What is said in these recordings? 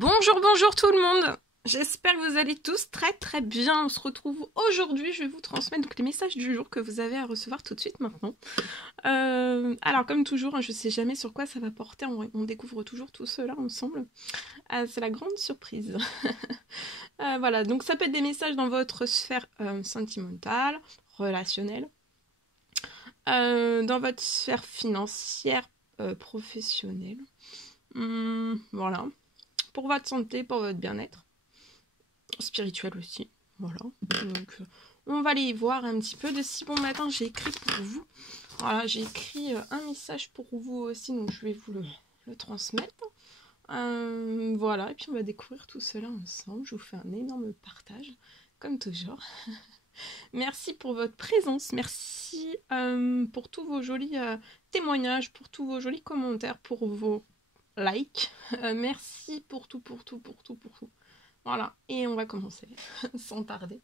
Bonjour, bonjour tout le monde. J'espère que vous allez tous très bien. On se retrouve aujourd'hui. Je vais vous transmettre donc les messages du jour que vous avez à recevoir tout de suite maintenant. Alors comme toujours, je ne sais jamais sur quoi ça va porter. On découvre toujours tout cela ensemble. C'est la grande surprise. Voilà, donc ça peut être des messages dans votre sphère sentimentale, relationnelle, dans votre sphère financière, professionnelle. Voilà. Pour votre santé, pour votre bien-être. Spirituel aussi. Voilà. Donc, on va aller voir un petit peu de si bon matin j'ai écrit pour vous. Voilà, j'ai écrit un message pour vous aussi, donc je vais vous le transmettre. Voilà, et puis on va découvrir tout cela ensemble. Je vous fais un énorme partage, comme toujours. Merci pour votre présence, merci pour tous vos jolis témoignages, pour tous vos jolis commentaires, pour vos likes. Merci pour tout. Voilà, et on va commencer sans tarder.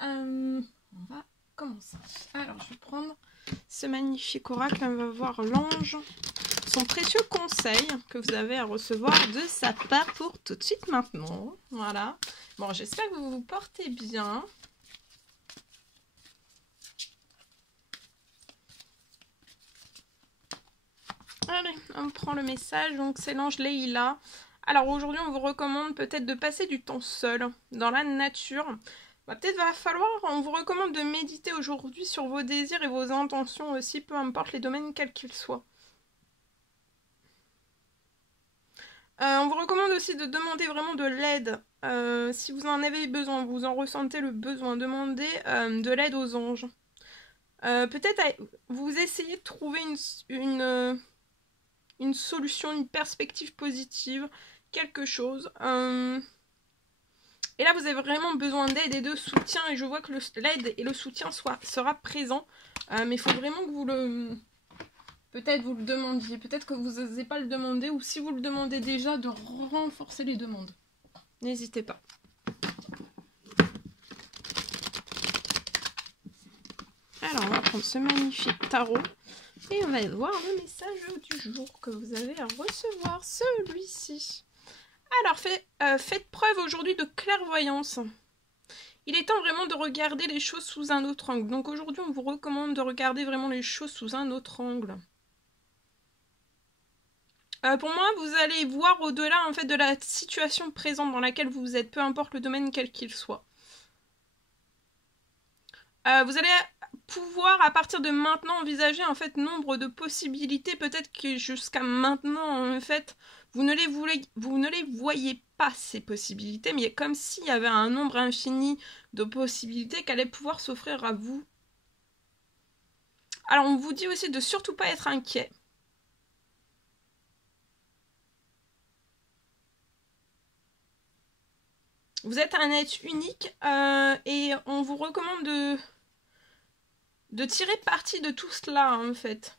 On va commencer. Alors, je vais prendre ce magnifique oracle. On va voir l'ange, son précieux conseil que vous avez à recevoir de sa part pour tout de suite maintenant. Voilà. Bon, j'espère que vous vous portez bien. Allez, on prend le message. Donc, c'est l'ange Leïla. Alors aujourd'hui, on vous recommande peut-être de passer du temps seul, dans la nature. Peut-être va falloir, on vous recommande de méditer aujourd'hui sur vos désirs et vos intentions aussi, peu importe les domaines quels qu'ils soient. On vous recommande aussi de demander vraiment de l'aide. Si vous en avez besoin, vous en ressentez le besoin, demandez de l'aide aux anges. Peut-être vous essayez de trouver une solution, une perspective positive, quelque chose. Et là, vous avez vraiment besoin d'aide et de soutien. Et je vois que l'aide et le soutien sera présent. Mais il faut vraiment que vous le... Peut-être vous le demandiez. Peut-être que vous n'osez pas le demander. Ou si vous le demandez déjà, de renforcer les demandes. N'hésitez pas. Alors, on va prendre ce magnifique tarot. Et on va voir le message du jour que vous avez à recevoir. Celui-ci. Alors, faites preuve aujourd'hui de clairvoyance. Il est temps vraiment de regarder les choses sous un autre angle. Donc aujourd'hui, on vous recommande de regarder vraiment les choses sous un autre angle. Pour moi, vous allez voir au-delà en fait de la situation présente dans laquelle vous êtes, peu importe le domaine quel qu'il soit. Vous allez pouvoir à partir de maintenant envisager en fait nombre de possibilités. Peut-être que jusqu'à maintenant en fait vous ne les voyez pas ces possibilités, mais comme s'il y avait un nombre infini de possibilités qui allaient pouvoir s'offrir à vous. Alors on vous dit aussi de surtout pas être inquiet. Vous êtes un être unique et on vous recommande de tirer parti de tout cela en fait.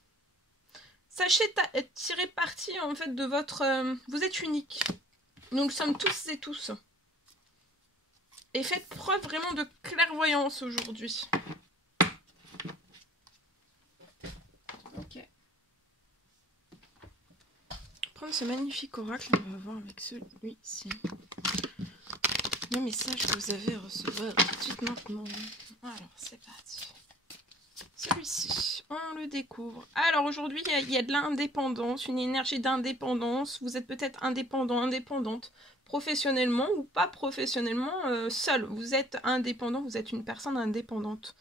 Sachez tirer parti en fait de votre... vous êtes unique. Nous le sommes tous et tous. Et faites preuve vraiment de clairvoyance aujourd'hui. Ok. Prendre ce magnifique oracle, on va voir avec celui-ci. Le message que vous avez à recevoir tout de suite maintenant. Alors, c'est parti. Celui-ci, on le découvre. Alors aujourd'hui, il y a de l'indépendance, une énergie d'indépendance. Vous êtes peut-être indépendant, indépendante, professionnellement ou pas professionnellement, seul. Vous êtes indépendant, vous êtes une personne indépendante.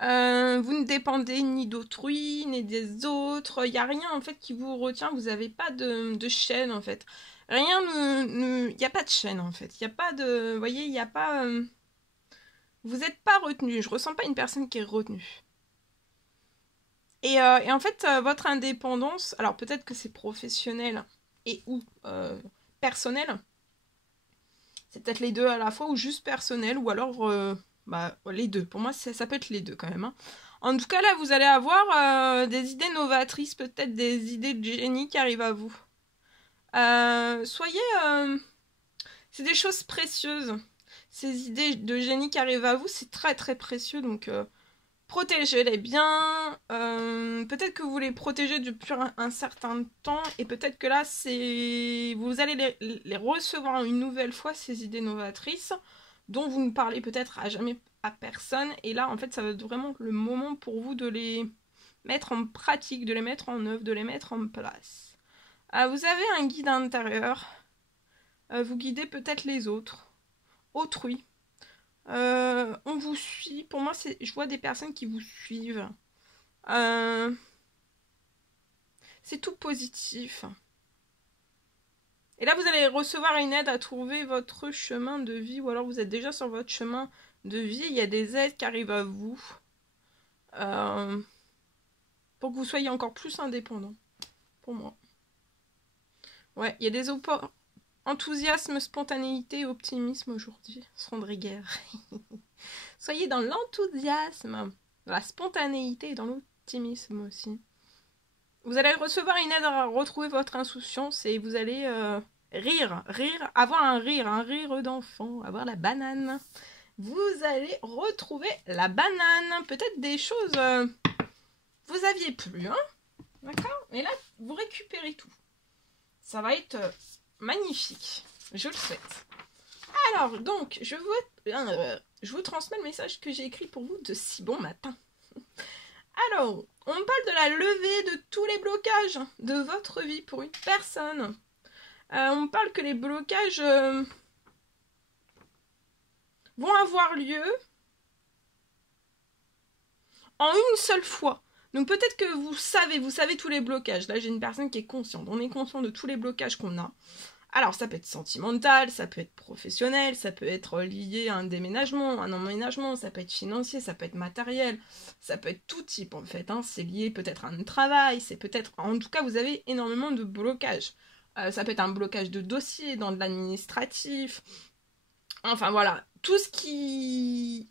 Vous ne dépendez ni d'autrui, ni des autres. Il n'y a rien en fait qui vous retient. Vous n'avez pas de chaîne en fait. Rien il n'y a pas de chaîne en fait. Il n'y a pas de... Vous voyez, il n'y a pas... Vous n'êtes pas retenu. Je ressens pas une personne qui est retenue. Et en fait, votre indépendance, alors peut-être que c'est professionnel et ou personnel, c'est peut-être les deux à la fois, ou juste personnel, ou alors les deux. Pour moi, ça peut être les deux quand même. Hein. En tout cas, là, vous allez avoir des idées novatrices, peut-être des idées de génie qui arrivent à vous. C'est des choses précieuses. Ces idées de génie qui arrivent à vous, c'est très précieux, donc... Protégez-les bien. Peut-être que vous les protégez depuis un certain temps. Et peut-être que là, vous allez les recevoir une nouvelle fois, ces idées novatrices, dont vous ne parlez peut-être à jamais à personne. Et là, en fait, ça va être vraiment le moment pour vous de les mettre en pratique, de les mettre en œuvre, de les mettre en place. Vous avez un guide intérieur. Vous guidez peut-être les autres. Autrui. On vous suit. Pour moi, je vois des personnes qui vous suivent. C'est tout positif. Et là, vous allez recevoir une aide à trouver votre chemin de vie. Ou alors, vous êtes déjà sur votre chemin de vie. Il y a des aides qui arrivent à vous. Pour que vous soyez encore plus indépendant. Pour moi. Ouais, il y a des enthousiasme, spontanéité et optimisme aujourd'hui. Sondriguer. Soyez dans l'enthousiasme, dans la spontanéité et dans l'optimisme aussi. Vous allez recevoir une aide à retrouver votre insouciance et vous allez rire, avoir un rire d'enfant, avoir la banane. Vous allez retrouver la banane. Peut-être des choses vous aviez plus, hein? D'accord? Et là, vous récupérez tout. Ça va être magnifique. Je le souhaite. Alors, donc, je vous transmets le message que j'ai écrit pour vous de si bon matin. Alors, on parle de la levée de tous les blocages de votre vie pour une personne. On parle que les blocages vont avoir lieu en une seule fois. Donc peut-être que vous savez tous les blocages. Là, j'ai une personne qui est consciente. On est conscient de tous les blocages qu'on a. Alors, ça peut être sentimental, ça peut être professionnel, ça peut être lié à un déménagement, un emménagement, ça peut être financier, ça peut être matériel, ça peut être tout type en fait. Hein. C'est lié peut-être à un travail, c'est peut-être... En tout cas, vous avez énormément de blocages. Ça peut être un blocage de dossier dans de l'administratif. Enfin voilà, tout ce qui...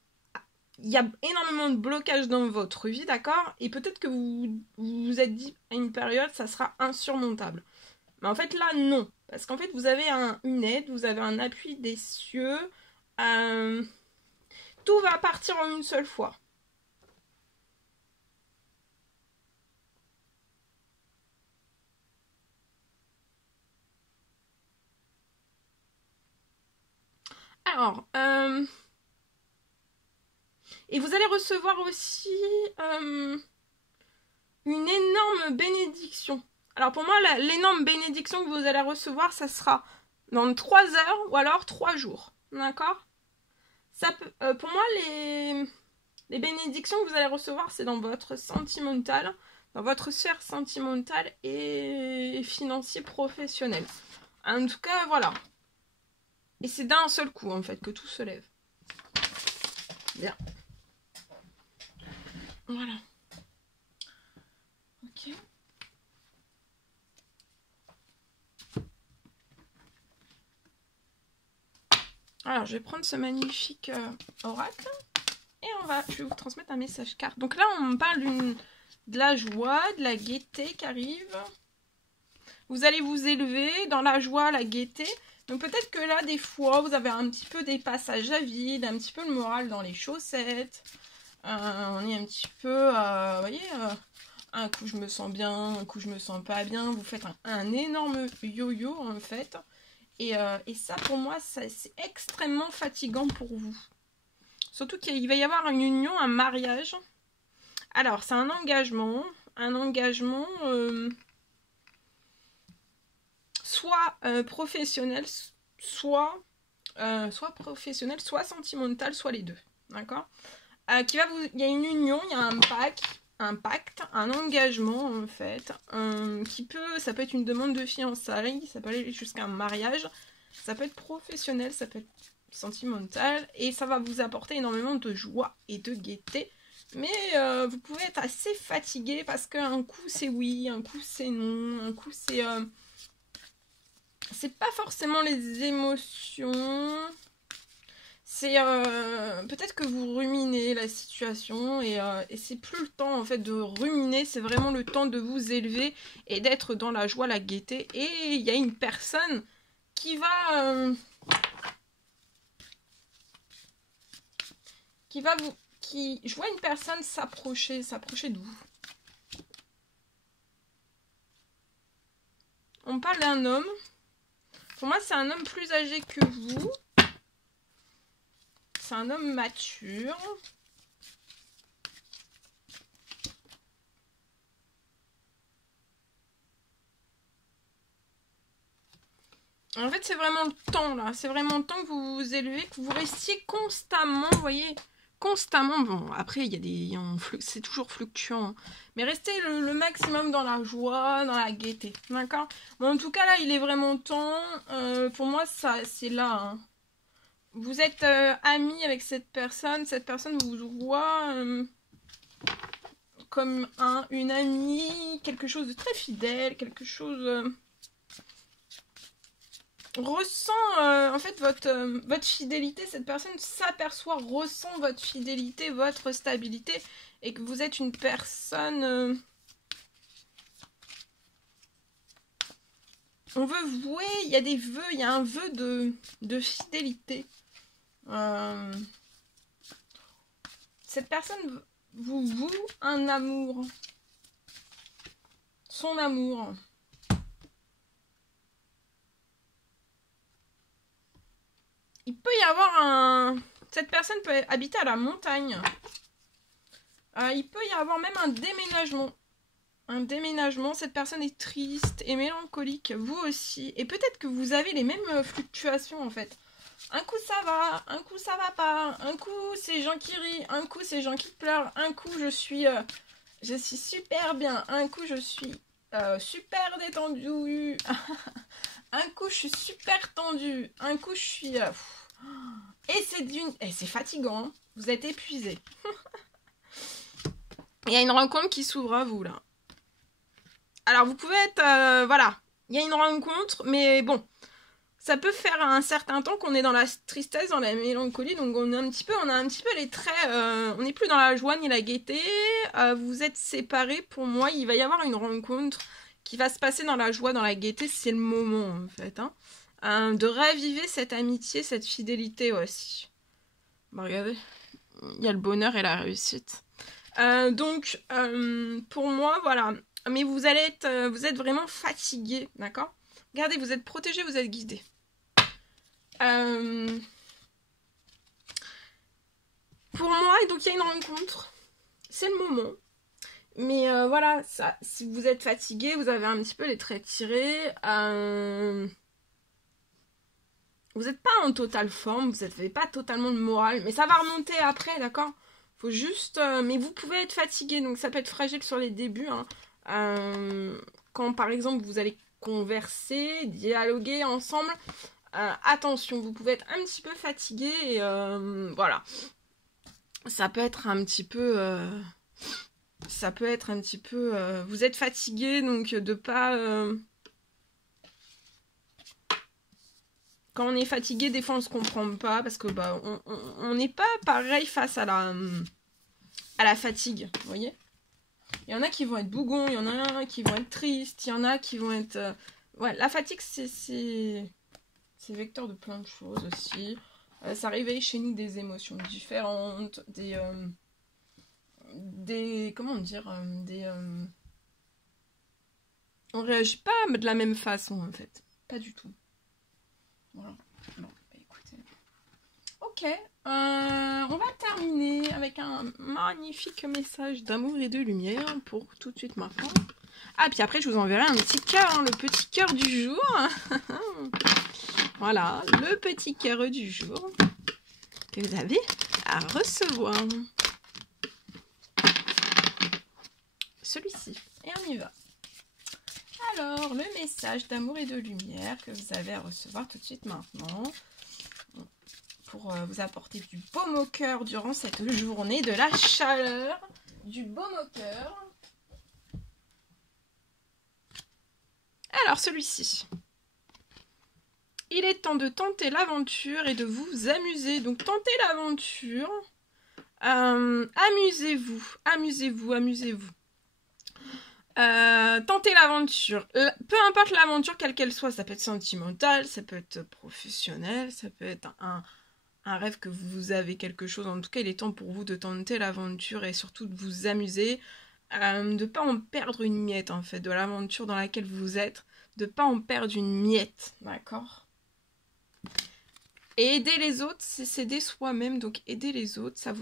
Il y a énormément de blocages dans votre vie, d'accord? Et peut-être que vous vous êtes dit à une période, ça sera insurmontable. Mais en fait, là, non. Parce qu'en fait, vous avez une aide, vous avez un appui des cieux. Tout va partir en une seule fois. Alors, et vous allez recevoir aussi une énorme bénédiction. Alors pour moi, l'énorme bénédiction que vous allez recevoir, ça sera dans 3 heures ou alors 3 jours. D'accord? Ça peut, pour moi, les bénédictions que vous allez recevoir, c'est dans votre sentimental, dans votre sphère sentimentale et financier professionnel. En tout cas, voilà. Et c'est d'un seul coup, en fait, que tout se lève. Bien. Voilà. Ok. Alors, je vais prendre ce magnifique oracle et je vais vous transmettre un message carte. Donc là, on me parle de la joie, de la gaieté qui arrive. Vous allez vous élever dans la joie, la gaieté. Donc peut-être que là, des fois, vous avez un petit peu des passages à vide, un petit peu le moral dans les chaussettes. On est un petit peu, vous voyez, un coup je me sens bien, un coup je me sens pas bien. Vous faites un énorme yo-yo en fait. Et ça, pour moi, c'est extrêmement fatigant pour vous. Surtout qu'il va y avoir une union, un mariage. Alors, c'est un engagement soit professionnel, soit professionnel, soit sentimental, soit les deux. D'accord? Il y a une union, il y a un pacte, un engagement en fait, ça peut être une demande de fiançailles, ça peut aller jusqu'à un mariage, ça peut être professionnel, ça peut être sentimental, et ça va vous apporter énormément de joie et de gaieté, mais vous pouvez être assez fatigué parce qu'un coup c'est oui, un coup c'est non, un coup c'est pas forcément les émotions. C'est peut-être que vous ruminez la situation et c'est plus le temps en fait de ruminer, c'est vraiment le temps de vous élever et d'être dans la joie, la gaieté. Et il y a une personne qui va qui... Je vois une personne s'approcher de vous. On parle d'un homme. Pour moi, c'est un homme plus âgé que vous. C'est un homme mature. En fait, c'est vraiment le temps, là. C'est vraiment le temps que vous vous élevez, que vous restiez constamment, vous voyez, constamment. Bon, après, il y a des... C'est toujours fluctuant. Hein. Mais restez le maximum dans la joie, dans la gaieté. D'accord? Bon, en tout cas, là, il est vraiment temps. Pour moi, ça, c'est là. Hein. Vous êtes amis avec cette personne vous voit comme une amie, quelque chose de très fidèle, quelque chose... ressent en fait votre fidélité, cette personne s'aperçoit, ressent votre fidélité, votre stabilité, et que vous êtes une personne... on veut vouer, il y a des vœux, il y a un vœu de fidélité. Cette personne vous voue un amour. Son amour. Il peut y avoir un... Cette personne peut habiter à la montagne. Il peut y avoir même un déménagement. Un déménagement. Cette personne est triste et mélancolique. Vous aussi. Et peut-être que vous avez les mêmes fluctuations en fait. Un coup ça va, un coup ça va pas. Un coup c'est gens qui rient. Un coup c'est gens qui pleurent. Un coup je suis super bien. Un coup je suis super détendue. Un coup je suis super tendue. Un coup je suis... Et c'est fatigant, hein. Vous êtes épuisé. Il y a une rencontre qui s'ouvre à vous, là. Alors, vous pouvez être... voilà. Il y a une rencontre, mais bon. Ça peut faire un certain temps qu'on est dans la tristesse, dans la mélancolie. Donc, on a un petit peu les traits... on n'est plus dans la joie ni la gaieté. Vous êtes séparés. Pour moi, il va y avoir une rencontre qui va se passer dans la joie, dans la gaieté. C'est le moment, en fait, hein. De raviver cette amitié, cette fidélité aussi. Bon, regardez, il y a le bonheur et la réussite. Donc, pour moi, voilà. Mais vous êtes vraiment fatigué, d'accord? Regardez, vous êtes protégé, vous êtes guidé. Pour moi, donc il y a une rencontre. C'est le moment. Mais voilà, ça, si vous êtes fatigué, vous avez un petit peu les traits tirés. Vous n'êtes pas en totale forme, vous n'avez pas totalement de morale, mais ça va remonter après, d'accord? Faut juste... mais vous pouvez être fatigué, donc ça peut être fragile sur les débuts. Hein. Quand par exemple vous allez converser, dialoguer ensemble, attention, vous pouvez être un petit peu fatigué et voilà. Ça peut être un petit peu... vous êtes fatigué, donc de pas... Quand on est fatigué, des fois on se comprend pas parce que bah on n'est pas pareil face à la fatigue, vous voyez. Il y en a qui vont être bougons, il y en a qui vont être tristes, il y en a qui vont être... Ouais, la fatigue c'est vecteur de plein de choses aussi. Ça réveille chez nous des émotions différentes, comment dire, on réagit pas de la même façon en fait, pas du tout. Voilà. Bon, bah écoutez. Ok. On va terminer avec un magnifique message d'amour et de lumière pour tout de suite maintenant. Ah, puis après, je vous enverrai un petit cœur, hein, le petit cœur du jour. Voilà, le petit cœur du jour que vous avez à recevoir. Celui-ci. Et on y va. Alors, le message d'amour et de lumière que vous avez à recevoir tout de suite maintenant pour vous apporter du baume au cœur durant cette journée, de la chaleur, du baume au cœur. Alors, celui-ci. Il est temps de tenter l'aventure et de vous amuser. Donc, tentez l'aventure. Amusez-vous, amusez-vous, amusez-vous. Tentez l'aventure. Peu importe l'aventure, quelle qu'elle soit, ça peut être sentimental, ça peut être professionnel, ça peut être un rêve, que vous avez quelque chose. En tout cas, il est temps pour vous de tenter l'aventure et surtout de vous amuser, de ne pas en perdre une miette en fait, de l'aventure dans laquelle vous êtes, de ne pas en perdre une miette, d'accord? Et aider les autres, c'est s'aider soi-même, donc aider les autres, ça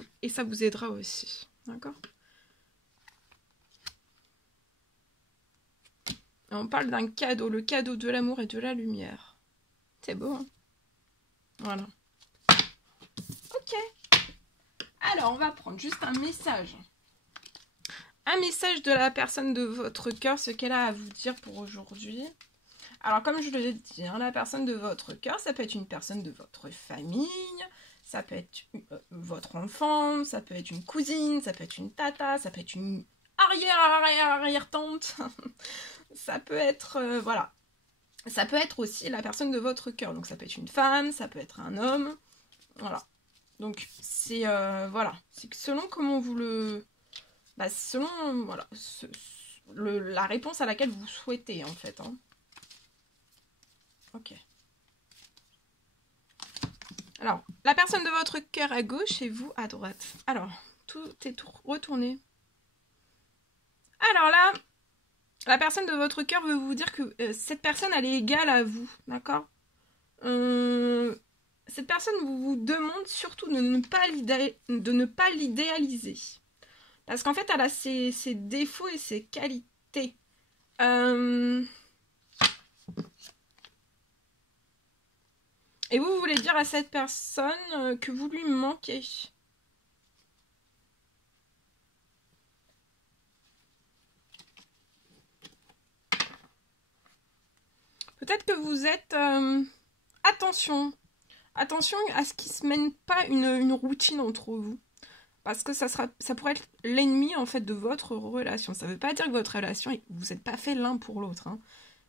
vous aidera aussi, d'accord? On parle d'un cadeau, le cadeau de l'amour et de la lumière. C'est beau, hein? Voilà. Ok. Alors, on va prendre juste un message. Un message de la personne de votre cœur, ce qu'elle a à vous dire pour aujourd'hui. Alors, comme je l'ai dit, hein, la personne de votre cœur, ça peut être une personne de votre famille, ça peut être votre enfant, ça peut être une cousine, ça peut être une tata, ça peut être une arrière-arrière-arrière-tante. Ça peut être, voilà. Ça peut être aussi la personne de votre cœur. Donc, ça peut être une femme, ça peut être un homme. Voilà. Donc, c'est, voilà. C'est selon comment vous le... Bah, selon, voilà, la réponse à laquelle vous souhaitez, en fait. Hein. Ok. Alors, la personne de votre cœur à gauche et vous à droite. Alors, tout est retourné. Alors là, la personne de votre cœur veut vous dire que cette personne, elle est égale à vous, d'accord? Cette personne vous demande surtout de ne pas l'idéaliser. Parce qu'en fait, elle a ses défauts et ses qualités. Et vous voulez dire à cette personne que vous lui manquez. Peut-être que vous êtes... attention. Attention à ce qu'il ne se mène pas une routine entre vous. Parce que ça pourrait être l'ennemi en fait de votre relation. Ça ne veut pas dire que votre relation, vous n'êtes pas fait l'un pour l'autre. Hein.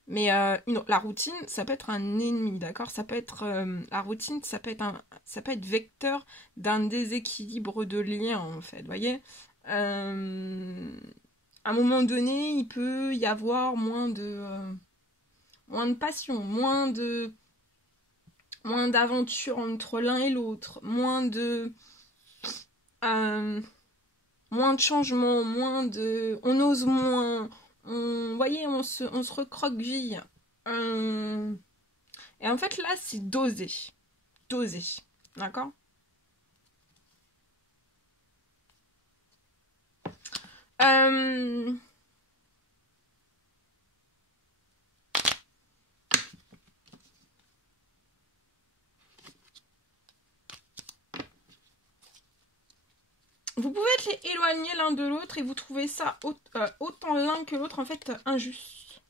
Mais la routine, ça peut être un ennemi, d'accord? Ça peut être la routine, ça peut être vecteur d'un déséquilibre de lien en fait. Vous voyez? À un moment donné, il peut y avoir moins de passion, moins d'aventure entre l'un et l'autre, moins de changement, on ose moins, vous voyez, on se recroqueville. Et en fait, là, c'est doser. Doser. D'accord? Vous pouvez être éloignés l'un de l'autre et vous trouvez ça autant l'un que l'autre en fait injuste.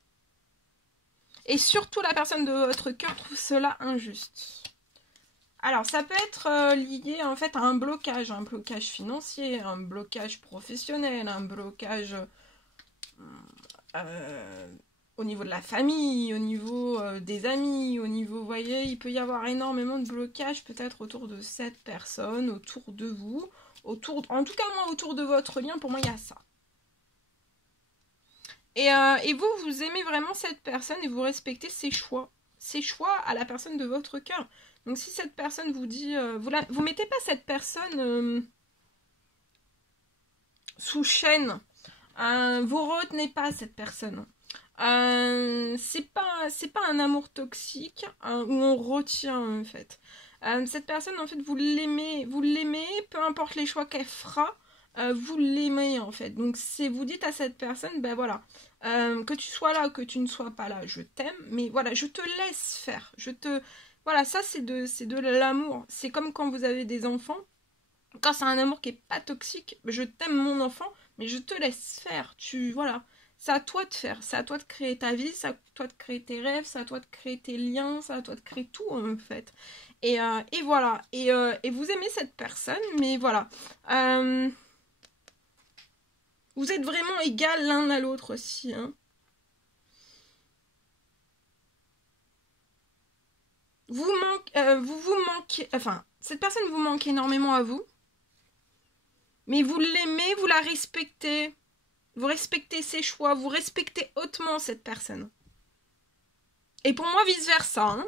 Et surtout la personne de votre cœur trouve cela injuste. Alors ça peut être lié en fait à un blocage financier, un blocage professionnel, un blocage au niveau de la famille, au niveau des amis, au niveau, vous voyez, il peut y avoir énormément de blocages peut-être autour de cette personne, autour de vous. En tout cas, moi, autour de votre lien, pour moi, il y a ça. Et vous aimez vraiment cette personne et vous respectez ses choix à la personne de votre cœur. Donc, si cette personne vous dit... vous mettez pas cette personne sous chaîne. Vous retenez pas cette personne. C'est pas un amour toxique où on retient, en fait. Cette personne, en fait, vous l'aimez, peu importe les choix qu'elle fera, vous l'aimez, en fait. Donc, vous dites à cette personne, ben voilà, que tu sois là ou que tu ne sois pas là, je t'aime, mais voilà, je te laisse faire. Voilà, ça, c'est de l'amour. C'est comme quand vous avez des enfants. Quand c'est un amour qui est pas toxique, je t'aime mon enfant, mais je te laisse faire. Voilà. C'est à toi de faire, c'est à toi de créer ta vie, c'est à toi de créer tes rêves, c'est à toi de créer tes liens, c'est à toi de créer tout en fait. Et voilà. Et vous aimez cette personne, mais voilà. Vous êtes vraiment égal l'un à l'autre aussi. Hein. Vous manquez. Enfin, cette personne vous manque énormément à vous. Mais vous l'aimez, vous la respectez. Vous respectez ses choix, vous respectez hautement cette personne. Et pour moi, vice-versa. Hein.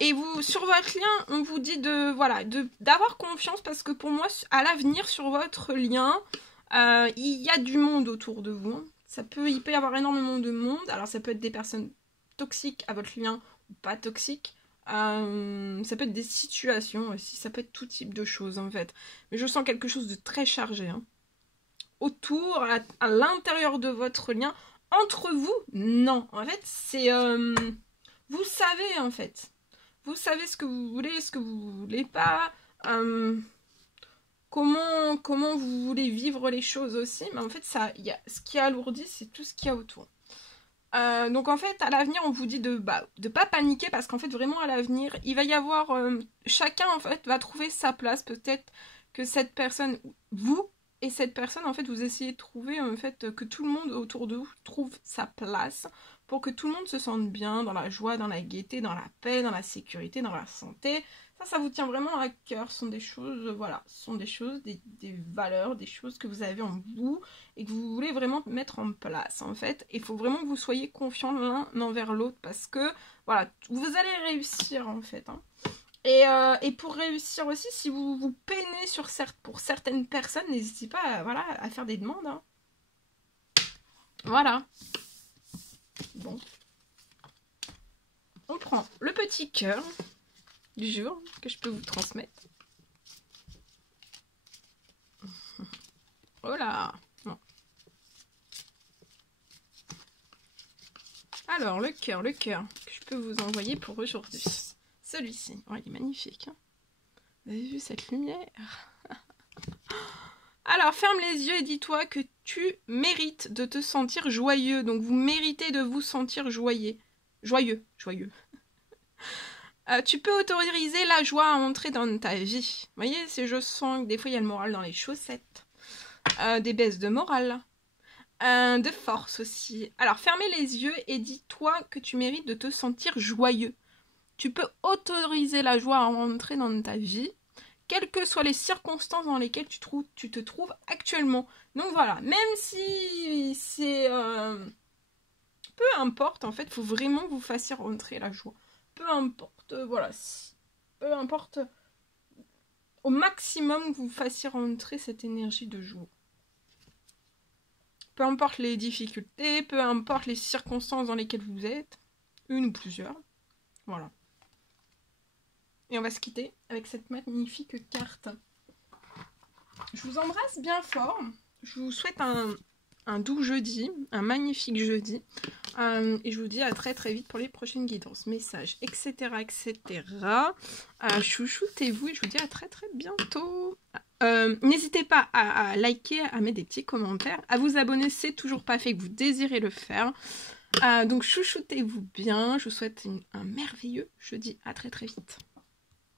Et vous, sur votre lien, on vous dit d'avoir confiance parce que pour moi, à l'avenir, sur votre lien, il y a du monde autour de vous. Il peut y avoir énormément de monde. Alors ça peut être des personnes toxiques à votre lien ou pas toxiques. Ça peut être des situations aussi. Ça peut être tout type de choses en fait. Mais je sens quelque chose de très chargé. Hein. Autour, à l'intérieur de votre lien, entre vous, non. En fait, c'est... vous savez en fait. Vous savez ce que vous voulez, ce que vous voulez pas. Comment vous voulez vivre les choses aussi. Mais en fait, ce qui alourdit, c'est tout ce qu'il y a autour. Donc en fait, à l'avenir, on vous dit de pas paniquer parce qu'en fait, vraiment à l'avenir, il va y avoir... chacun, en fait, va trouver sa place. Peut-être que cette personne, vous et cette personne, en fait, vous essayez de trouver, en fait, que tout le monde autour de vous trouve sa place pour que tout le monde se sente bien, dans la joie, dans la gaieté, dans la paix, dans la sécurité, dans la santé. Ça vous tient vraiment à cœur. Ce sont des choses, ce sont des choses, des valeurs, des choses que vous avez en vous et que vous voulez vraiment mettre en place, en fait. Il faut vraiment que vous soyez confiants l'un envers l'autre parce que, voilà, vous allez réussir, en fait. Hein. Et pour réussir aussi, si vous peinez pour certaines personnes, n'hésitez pas à faire des demandes. Hein. Voilà. Bon. On prend le petit cœur du jour que je peux vous transmettre. Oh là bon. Alors, le cœur que je peux vous envoyer pour aujourd'hui. Celui-ci. Oh, il est magnifique. Hein. Vous avez vu cette lumière? Alors, ferme les yeux et dis-toi que tu mérites de te sentir joyeux. Donc, vous méritez de vous sentir joyeux. Tu peux autoriser la joie à entrer dans ta vie. Vous voyez, je sens que des fois, il y a le moral dans les chaussettes. Des baisses de morale. De force aussi. Alors, fermez les yeux et dis-toi que tu mérites de te sentir joyeux. Tu peux autoriser la joie à entrer dans ta vie, quelles que soient les circonstances dans lesquelles tu te trouves actuellement. Donc voilà, même si c'est... peu importe, en fait, il faut vraiment que vous fassiez rentrer la joie. Peu importe, peu importe, au maximum que vous fassiez rentrer cette énergie de joie. Peu importe les difficultés, peu importe les circonstances dans lesquelles vous êtes, une ou plusieurs. Voilà. Et on va se quitter avec cette magnifique carte. Je vous embrasse bien fort. Je vous souhaite un doux jeudi, un magnifique jeudi. Et je vous dis à très très vite pour les prochaines guidances, messages, etc. etc. Chouchoutez-vous et je vous dis à très très bientôt. N'hésitez pas à liker, à mettre des petits commentaires, à vous abonner, c'est toujours pas fait que vous désirez le faire. Donc chouchoutez-vous bien. Je vous souhaite un merveilleux jeudi. À très très vite.